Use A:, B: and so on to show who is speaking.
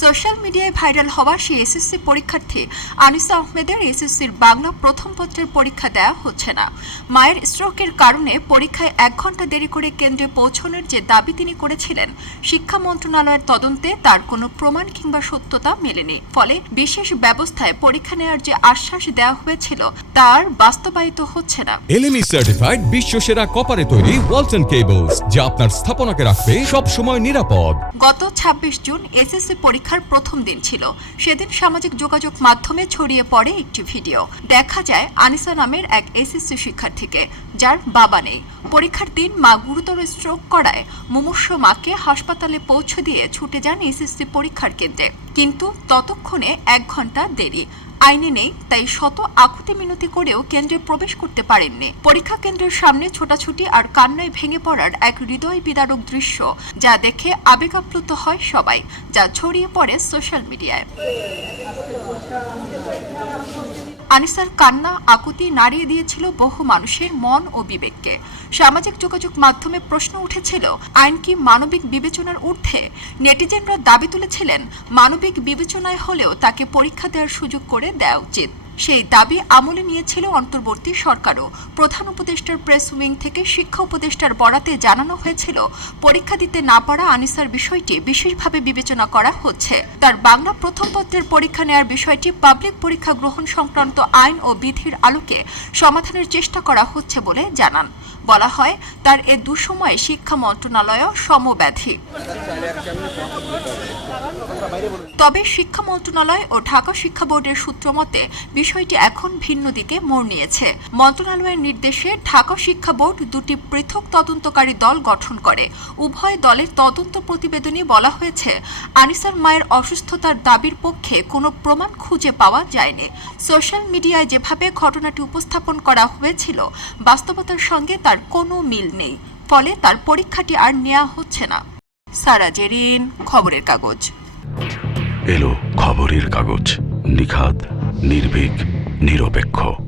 A: Social মিডিয়ায় viral হওয়া সেই এসএসসি পরীক্ষার্থী আনিসা আহমেদের এসএসসির বাংলা প্রথম পত্রের পরীক্ষা দেওয়া হচ্ছে না। মায়ের স্ট্রোকের কারণে পরীক্ষায় এক ঘণ্টা দেরি করে কেন্দ্রে পৌঁছানোর যে দাবি তিনি করেছিলেন শিক্ষা মন্ত্রণালয়ের তদন্তে তার কোনো প্রমাণ কিংবা সত্যতা মেলেনি। ফলে বিশেষ ব্যবস্থায় পরীক্ষা নেওয়ার যে আশ্বাস দেওয়া হয়েছিল তার বাস্তবায়িত হচ্ছে না।
B: এলএমই সার্টিফাইড বিশ্ব সেরা কপারে তৈরি ওয়ালটন কেবলস যা আপনার স্থাপনাকে রাখবে সব সময় নিরাপদ।
A: গত ২৬ জুন এসএসসি পরীক্ষার প্রথম দিন ছিল। সেদিন সামাজিক যোগাযোগ মাধ্যমে ছড়িয়ে পড়ে একটি ভিডিও। দেখা যায়, আনিসা নামের এক এসএসসি শিক্ষার্থীকে, যার বাবা নেই। পরীক্ষার দিন মা গুরুতর স্ট্রোক করায়। মুমূর্ষ মাকে হাসপাতালে পৌঁছে দিয়ে ছুটে যান এসএসসি পরীক্ষার কেন্দ্রে। কিন্তু ততক্ষণে এক ঘণ্টা দেরি। আইনে নেই, তাই শত আকুতি মিনতি করেও কেন্দ্রে প্রবেশ করতে পারেননি। পরীক্ষা কেন্দ্রের সামনে ছোটাছুটি আর কান্নায় ভেঙে পড়ার এক হৃদয় বিদারক দৃশ্য যা দেখে আবেগাপ্লুত হয় সবাই, যা ছড়িয়ে পড়ে সোশ্যাল মিডিয়ায়। আনিসার কান্না, আকুতি নাড়িয়ে দিয়েছিল বহু মানুষের মন ও বিবেককে। সামাজিক যোগাযোগ মাধ্যমে প্রশ্ন উঠেছিল, আইন কি মানবিক বিবেচনার ঊর্ধ্বে? নেটিজেনরা দাবি তুলেছিলেন, মানবিক বিবেচনায় হলেও তাকে পরীক্ষা দেওয়ার সুযোগ করে দেওয়া উচিত। সেই দাবি আমলে নিয়েছিল অন্তর্বর্তী সরকারও। প্রধান উপদেষ্টার প্রেস উইং থেকে শিক্ষা উপদেষ্টার বরাতে জানানো হয়েছিল, পরীক্ষা দিতে না পারা আনিসার বিষয়টি বিশেষভাবে বিবেচনা করা হচ্ছে। তার বাংলা প্রথম পত্রের পরীক্ষা নেওয়ার বিষয়টি পাবলিক পরীক্ষা গ্রহণ সংক্রান্ত আইন ও বিধির আলোকে সমাধানের চেষ্টা করা হচ্ছে বলে জানান। বলা হয়, তার এ দুসময়ে শিক্ষা মন্ত্রণালয় সমব্যাধি। তবে শিক্ষা মন্ত্রণালয় ও ঢাকা শিক্ষা বোর্ডের সূত্র মতে, বিষয়টি এখন ভিন্ন দিকে মোড় নিয়েছে। মন্ত্রণালয়ের নির্দেশে ঢাকা শিক্ষা বোর্ড দুটি পৃথক তদন্তকারী দল গঠন করে। উভয় দলের তদন্ত প্রতিবেদনে বলা হয়েছে, আনিসার মায়ের অসুস্থতার দাবির পক্ষে কোনো প্রমাণ খুঁজে পাওয়া যায়নি। সোশ্যাল মিডিয়ায় যেভাবে ঘটনাটি উপস্থাপন করা হয়েছিল, বাস্তবতার সঙ্গে তার কোনো মিল নেই। ফলে তার পরীক্ষাটি আর নেওয়া হচ্ছে না। সারা জেরিন, খবরের কাগজ।
C: এলো খবরের কাগজ। নিখাদ, নির্ভীক, নিরপেক্ষ।